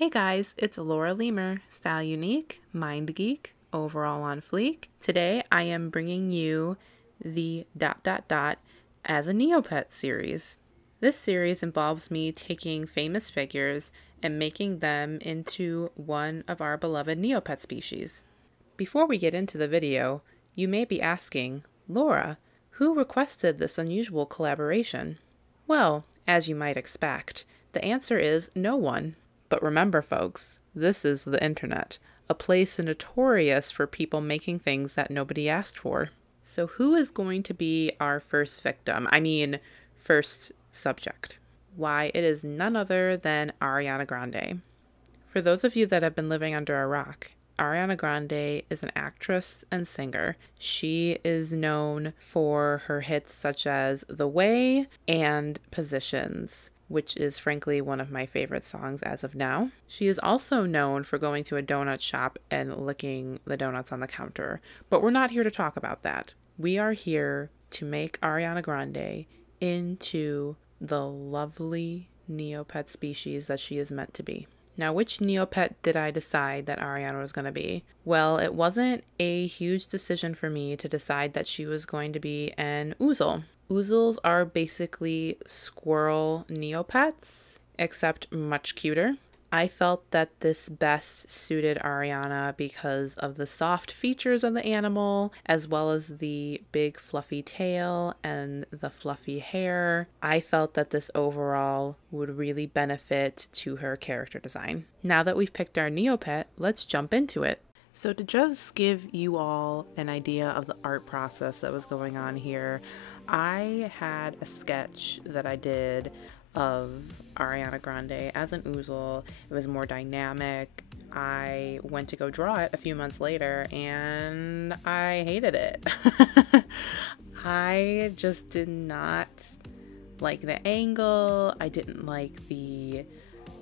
Hey guys, it's Laura Lemur, Style Unique, Mind Geek, overall on fleek. Today I am bringing you the as a Neopet series. This series involves me taking famous figures and making them into one of our beloved Neopet species. Before we get into the video, you may be asking, Laura, who requested this unusual collaboration? Well, as you might expect, the answer is no one. But remember, folks, this is the internet, a place notorious for people making things that nobody asked for. So who is going to be our first victim? First subject. Why, it is none other than Ariana Grande. For those of you that have been living under a rock, Ariana Grande is an actress and singer. She is known for her hits such as The Way and Positions, which is frankly one of my favorite songs as of now. She is also known for going to a donut shop and licking the donuts on the counter, but we're not here to talk about that. We are here to make Ariana Grande into the lovely Neopet species that she is meant to be. Now, which Neopet did I decide that Ariana was going to be? Well, it wasn't a huge decision for me to decide that she was going to be an Ouzel. Ouzels are basically squirrel Neopets, except much cuter. I felt that this best suited Ariana because of the soft features of the animal, as well as the big fluffy tail and the fluffy hair. I felt that this overall would really benefit to her character design. Now that we've picked our Neopet, let's jump into it. So to just give you all an idea of the art process that was going on here, I had a sketch that I did of Ariana Grande as an Ouzel. It was more dynamic. I went to go draw it a few months later and I hated it. I just did not like the angle. I didn't like the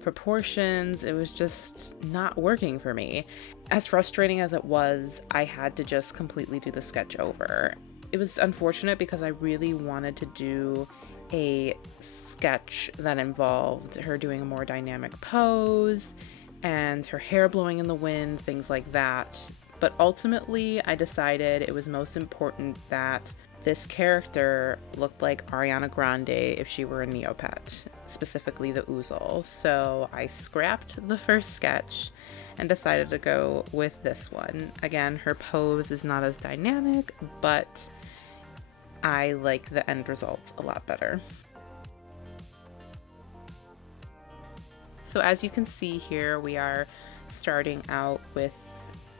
proportions. It was just not working for me. As frustrating as it was, I had to just completely do the sketch over. It was unfortunate because I really wanted to do a sketch that involved her doing a more dynamic pose and her hair blowing in the wind, things like that. But ultimately, I decided it was most important that this character looked like Ariana Grande if she were a Neopet, specifically the Ouzel. So I scrapped the first sketch and decided to go with this one. Again, her pose is not as dynamic, but I like the end result a lot better. So as you can see here, we are starting out with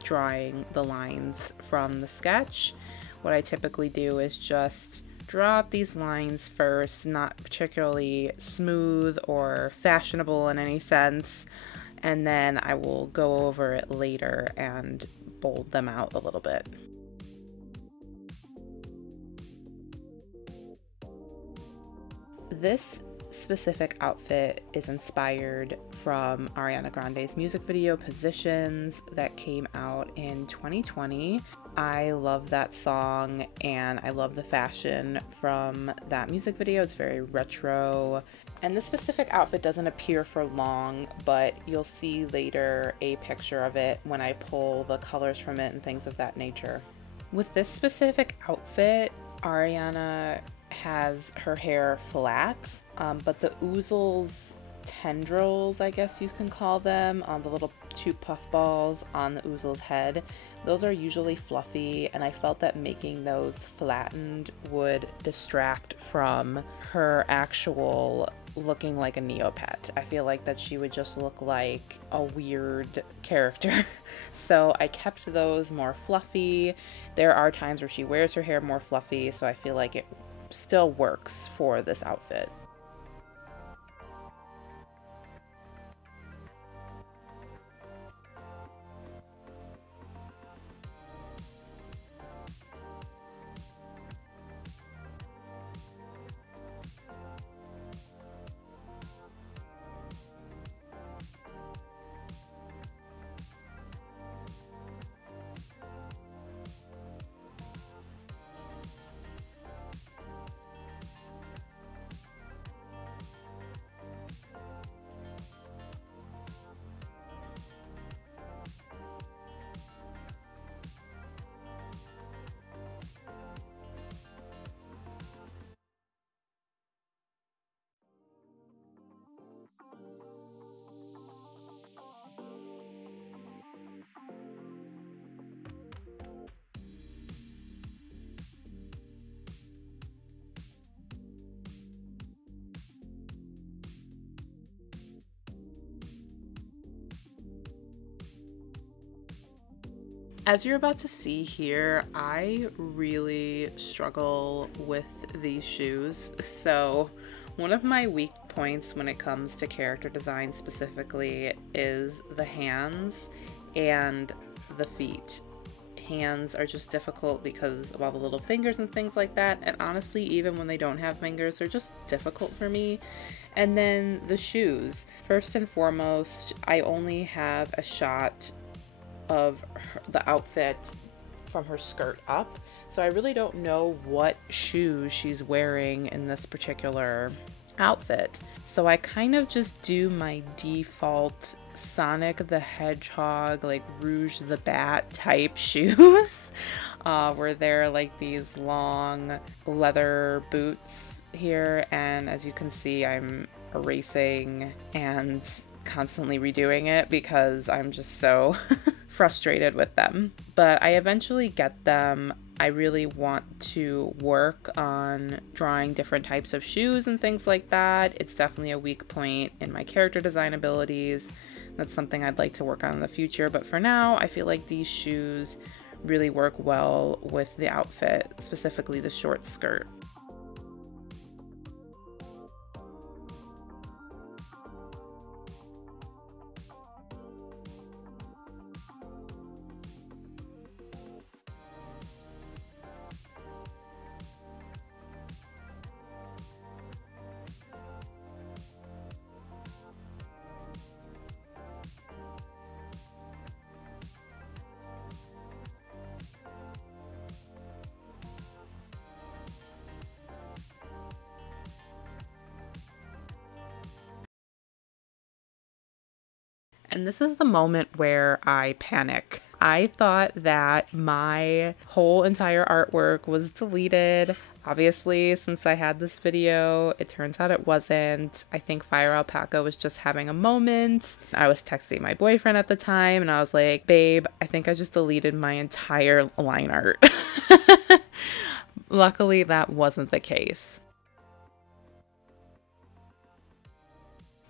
drawing the lines from the sketch. What I typically do is just draw out these lines first, not particularly smooth or fashionable in any sense, and then I will go over it later and bold them out a little bit. This specific outfit is inspired from Ariana Grande's music video Positions that came out in 2020. I love that song and I love the fashion from that music video. It's very retro. And this specific outfit doesn't appear for long, but you'll see later a picture of it when I pull the colors from it and things of that nature. With this specific outfit, Ariana has her hair flat, but the Ouzel's tendrils, I guess you can call them, on the little two puff balls on the Ouzel's head, those are usually fluffy, and I felt that making those flattened would distract from her actual looking like a Neopet. I feel like that she would just look like a weird character. So I kept those more fluffy. There are times where she wears her hair more fluffy, so I feel like it still works for this outfit. As you're about to see here, I really struggle with these shoes. So one of my weak points when it comes to character design specifically is the hands and the feet. Hands are just difficult because of all the little fingers and things like that, and honestly, even when they don't have fingers, they're just difficult for me. And then the shoes. First and foremost, I only have a shot of the outfit from her skirt up, so I really don't know what shoes she's wearing in this particular outfit. So I kind of just do my default Sonic the Hedgehog, like Rouge the Bat type shoes, where they're like these long leather boots here, and as you can see, I'm erasing and constantly redoing it because I'm just so frustrated with them. But I eventually get them. I really want to work on drawing different types of shoes and things like that. It's definitely a weak point in my character design abilities. That's something I'd like to work on in the future, but for now, I feel like these shoes really work well with the outfit, specifically the short skirt. And this is the moment where I panic. I thought that my whole entire artwork was deleted. Obviously, since I had this video, it turns out it wasn't. I think Fire Alpaca was just having a moment. I was texting my boyfriend at the time and I was like, babe, I think I just deleted my entire line art. Luckily, that wasn't the case.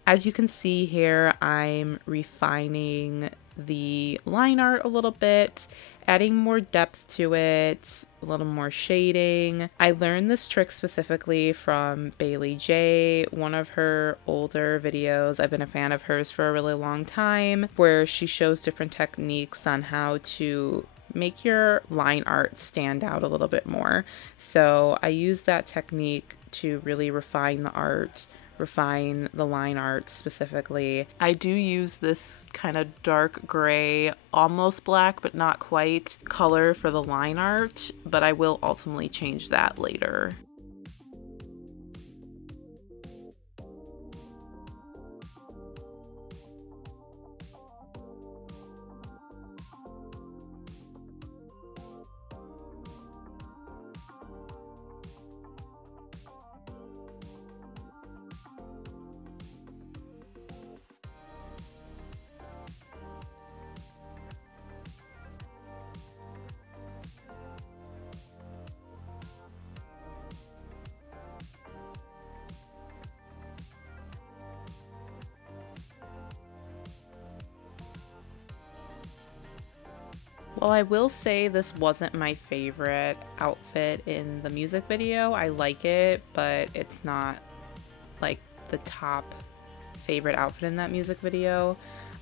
As you can see here, I'm refining the line art a little bit, adding more depth to it, a little more shading. I learned this trick specifically from Bailey J, one of her older videos. I've been a fan of hers for a really long time, where she shows different techniques on how to make your line art stand out a little bit more. So I use that technique to really refine the art, refine the line art specifically. I do use this kind of dark gray, almost black but not quite color for the line art, but I will ultimately change that later. Well, I will say this wasn't my favorite outfit in the music video. I like it, but it's not like the top favorite outfit in that music video.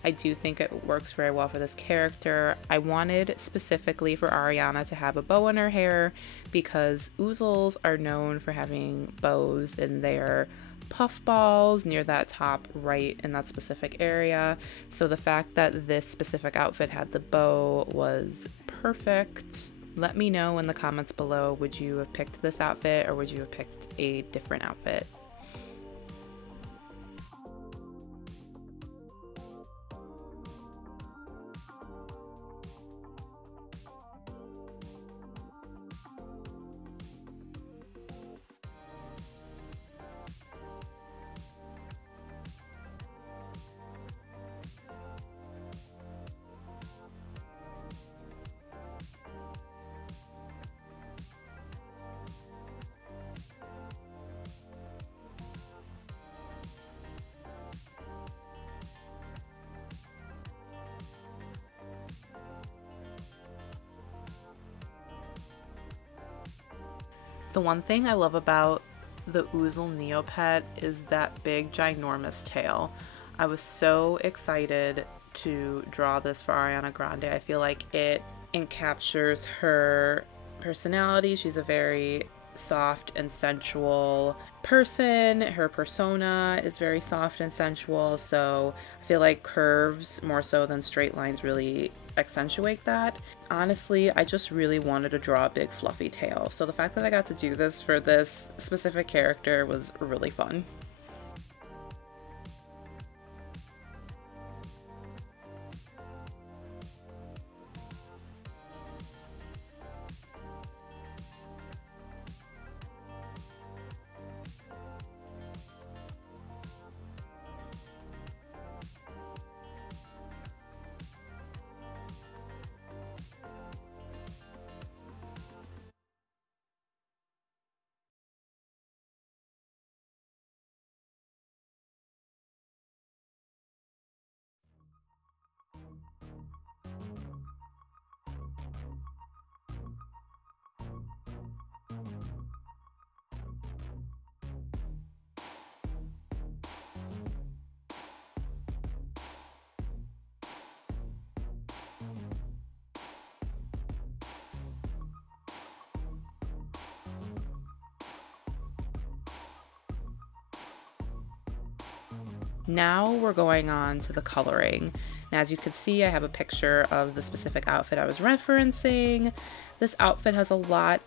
I do think it works very well for this character. I wanted specifically for Ariana to have a bow in her hair because ouzels are known for having bows in their puffballs near that top right in that specific area. So the fact that this specific outfit had the bow was perfect. Let me know in the comments below, would you have picked this outfit or would you have picked a different outfit? The one thing I love about the Oozle Neopet is that big ginormous tail. I was so excited to draw this for Ariana Grande. I feel like it encaptures her personality. She's a very soft and sensual person. Her persona is very soft and sensual, so I feel like curves more so than straight lines really accentuate that. Honestly, I just really wanted to draw a big fluffy tail, so the fact that I got to do this for this specific character was really fun. Now we're going on to the coloring. And as you can see, I have a picture of the specific outfit I was referencing. This outfit has a lot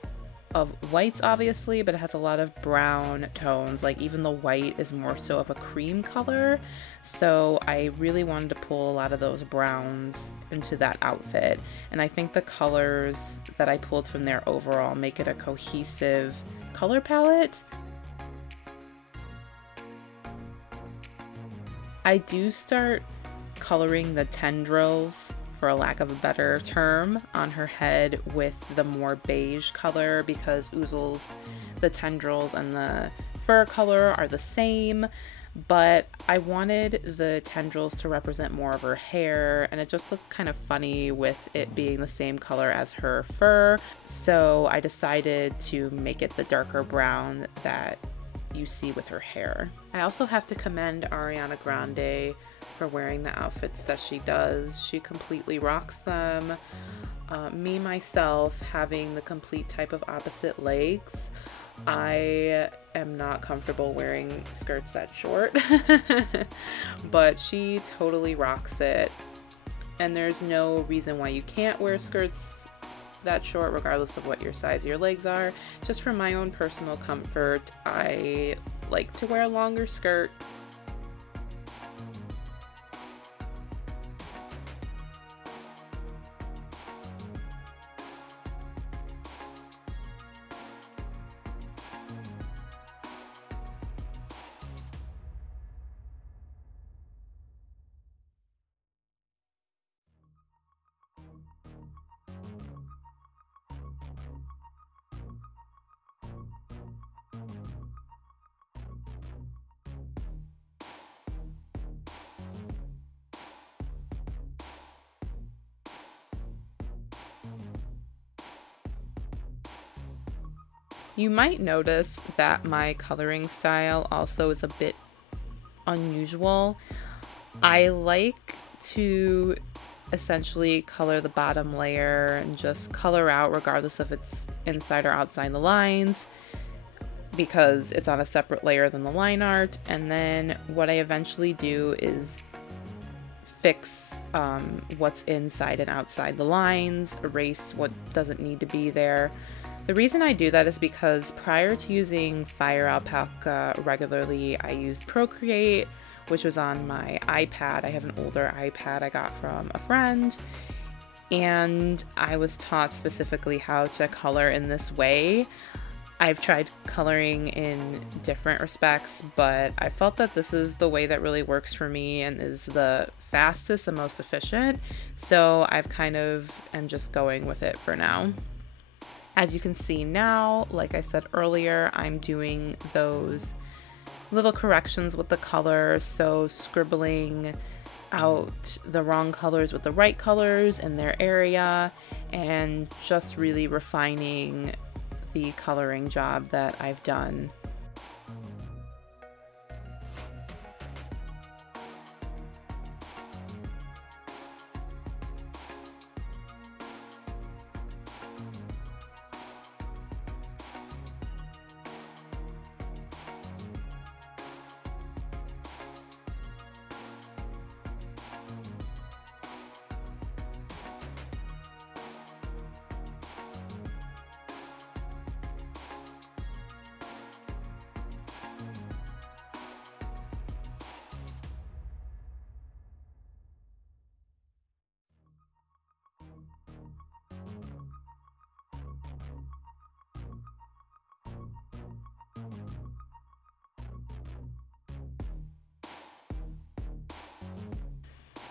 of whites, obviously, but it has a lot of brown tones. Like, even the white is more so of a cream color. So I really wanted to pull a lot of those browns into that outfit. And I think the colors that I pulled from there overall make it a cohesive color palette. I do start coloring the tendrils, for a lack of a better term, on her head with the more beige color because Oozle's, the tendrils and the fur color are the same, but I wanted the tendrils to represent more of her hair, and it just looked kind of funny with it being the same color as her fur, so I decided to make it the darker brown that you see with her hair. I also have to commend Ariana Grande for wearing the outfits that she does. She completely rocks them. Me, myself, having the complete type of opposite legs, I am not comfortable wearing skirts that short, but she totally rocks it. And there's no reason why you can't wear skirts that short regardless of what your size your legs are. Just for my own personal comfort, I like to wear a longer skirt. You might notice that my coloring style also is a bit unusual. I like to essentially color the bottom layer and just color out regardless if it's inside or outside the lines, because it's on a separate layer than the line art. And then what I eventually do is fix what's inside and outside the lines, erase what doesn't need to be there. The reason I do that is because prior to using Fire Alpaca regularly, I used Procreate, which was on my iPad. I have an older iPad I got from a friend, and I was taught specifically how to color in this way. I've tried coloring in different respects, but I felt that this is the way that really works for me and is the fastest and most efficient, so I've kind of am just going with it for now. As you can see now, like I said earlier, I'm doing those little corrections with the color, so scribbling out the wrong colors with the right colors in their area, and just really refining the coloring job that I've done.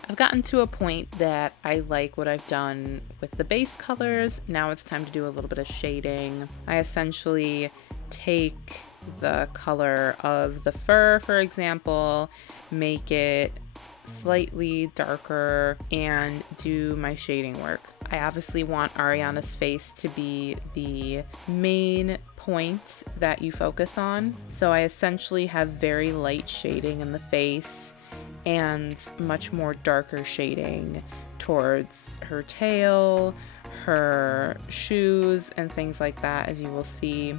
I've gotten to a point that I like what I've done with the base colors. Now it's time to do a little bit of shading. I essentially take the color of the fur, for example, make it slightly darker, and do my shading work. I obviously want Ariana's face to be the main point that you focus on. So I essentially have very light shading in the face and much more darker shading towards her tail, her shoes, and things like that, as you will see.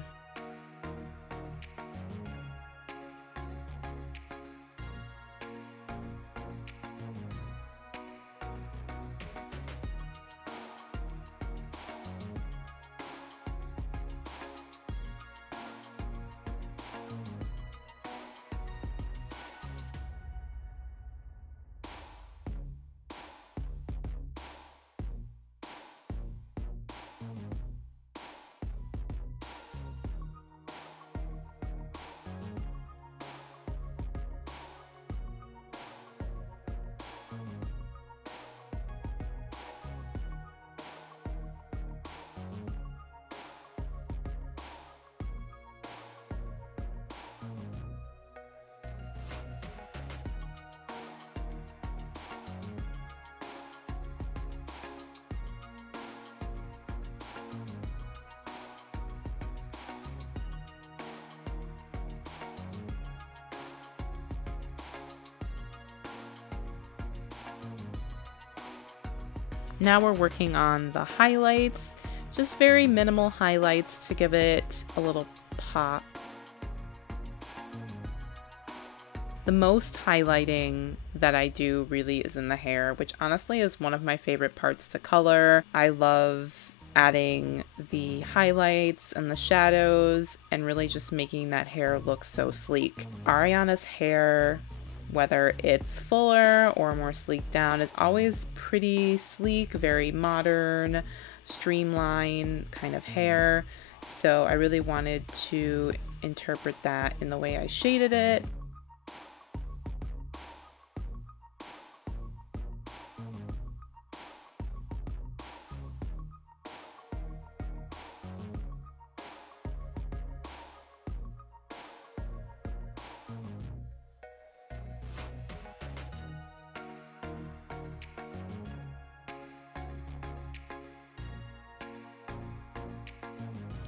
Now we're working on the highlights, just very minimal highlights to give it a little pop. The most highlighting that I do really is in the hair, which honestly is one of my favorite parts to color. I love adding the highlights and the shadows and really just making that hair look so sleek. Ariana's hair, whether it's fuller or more sleek down, is always pretty sleek, very modern, streamlined kind of hair. So I really wanted to interpret that in the way I shaded it.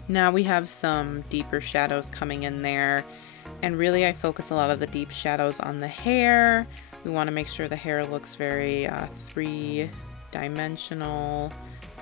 Now we have some deeper shadows coming in there, and really I focus a lot of the deep shadows on the hair. We want to make sure the hair looks very three-dimensional,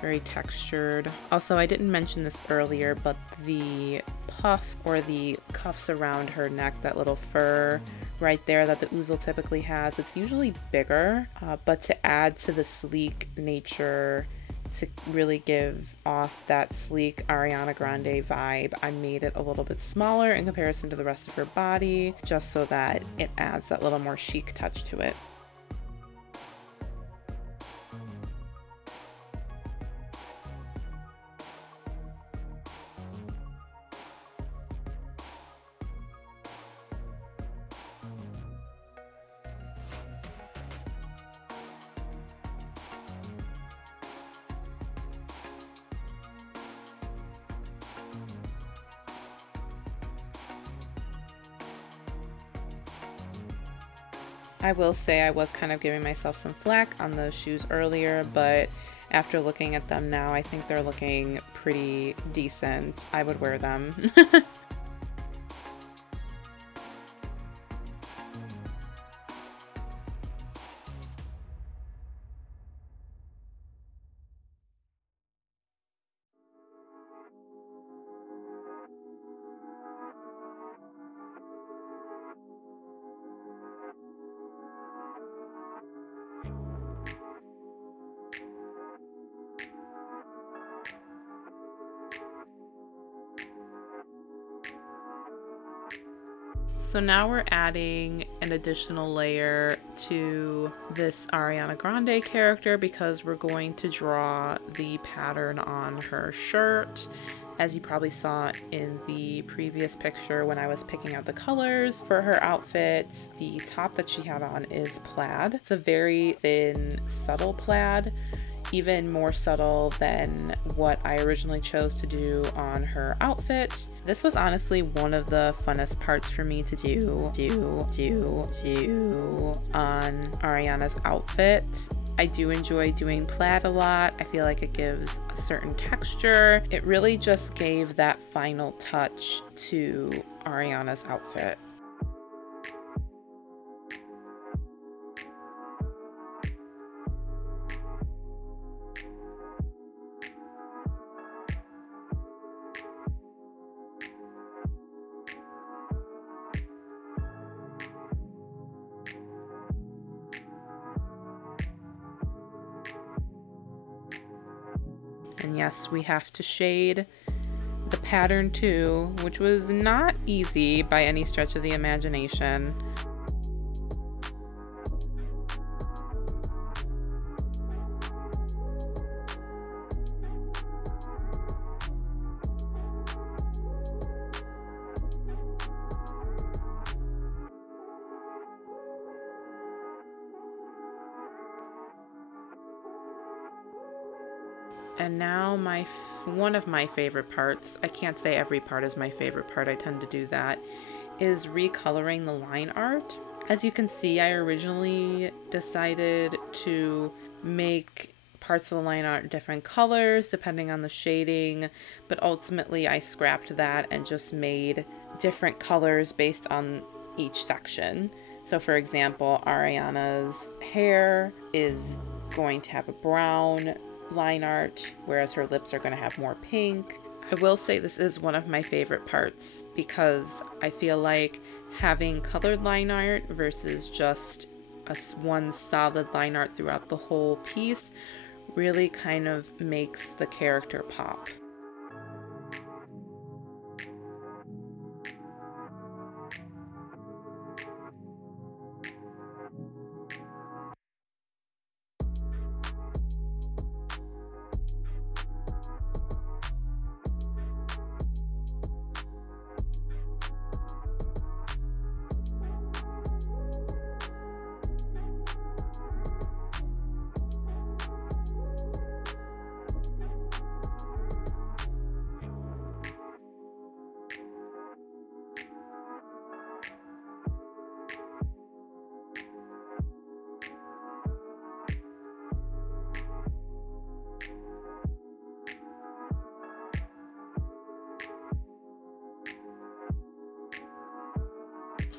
very textured. Also, I didn't mention this earlier, but the puff or the cuffs around her neck, that little fur right there that the ouzel typically has, it's usually bigger, but to add to the sleek nature, to really give off that sleek Ariana Grande vibe, I made it a little bit smaller in comparison to the rest of her body, just so that it adds that little more chic touch to it. I will say I was kind of giving myself some flack on those shoes earlier, but after looking at them now, I think they're looking pretty decent. I would wear them. So now we're adding an additional layer to this Ariana Grande character because we're going to draw the pattern on her shirt. As you probably saw in the previous picture when I was picking out the colors for her outfit, the top that she had on is plaid. It's a very thin, subtle plaid, even more subtle than what I originally chose to do on her outfit. This was honestly one of the funnest parts for me to do on Ariana's outfit. I do enjoy doing plaid a lot. I feel like it gives a certain texture. It really just gave that final touch to Ariana's outfit. And yes, we have to shade the pattern too, which was not easy by any stretch of the imagination. And now one of my favorite parts, I can't say every part is my favorite part, I tend to do that, is recoloring the line art. As you can see, I originally decided to make parts of the line art different colors depending on the shading, but ultimately I scrapped that and just made different colors based on each section. So for example, Ariana's hair is going to have a brown line art, whereas her lips are going to have more pink. I will say this is one of my favorite parts because I feel like having colored line art versus just one solid line art throughout the whole piece really kind of makes the character pop.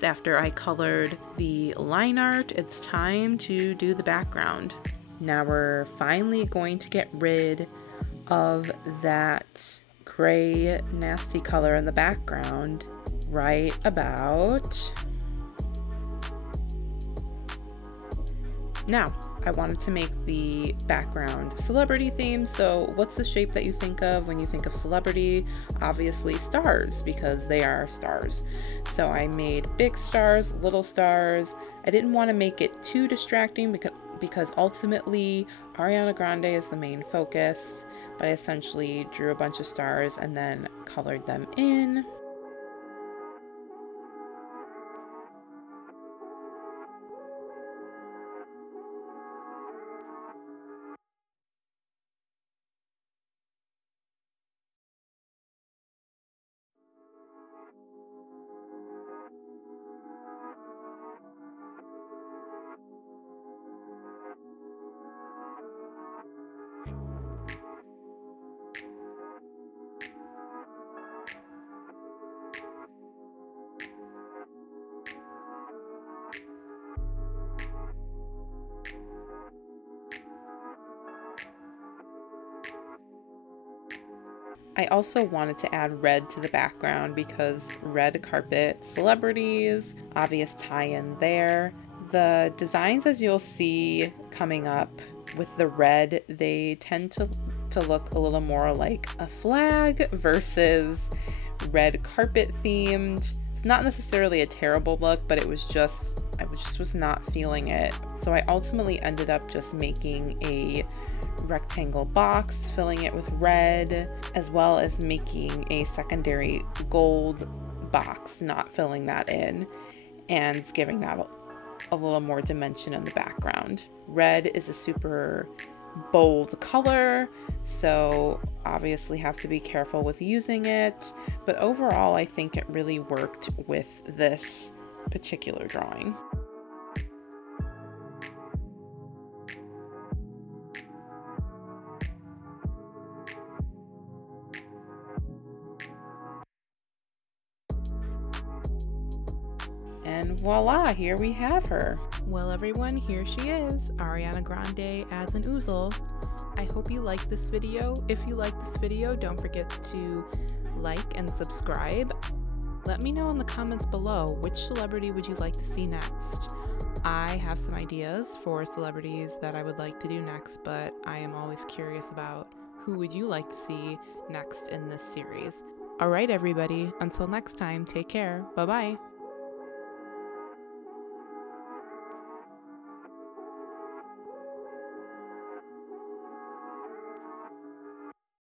After I colored the line art, it's time to do the background. Now we're finally going to get rid of that gray nasty color in the background right about now. I wanted to make the background celebrity themed, so what's the shape that you think of when you think of celebrity? Obviously stars, because they are stars. So I made big stars, little stars. I didn't want to make it too distracting because ultimately Ariana Grande is the main focus, but I essentially drew a bunch of stars and then colored them in. I also wanted to add red to the background because red carpet celebrities, obvious tie-in there. The designs, as you'll see coming up with the red, they tend to look a little more like a flag versus red carpet themed. It's not necessarily a terrible look, but I was not feeling it. So I ultimately ended up just making a rectangle box, filling it with red, as well as making a secondary gold box, not filling that in, and giving that a little more dimension in the background. Red is a super bold color, so obviously have to be careful with using it, but overall I think it really worked with this particular drawing. And voila, here we have her. Well everyone, here she is, Ariana Grande as an oozle. I hope you liked this video. If you liked this video, don't forget to like and subscribe. Let me know in the comments below, which celebrity would you like to see next? I have some ideas for celebrities that I would like to do next, but I am always curious about who would you like to see next in this series. All right, everybody, until next time, take care. Bye-bye.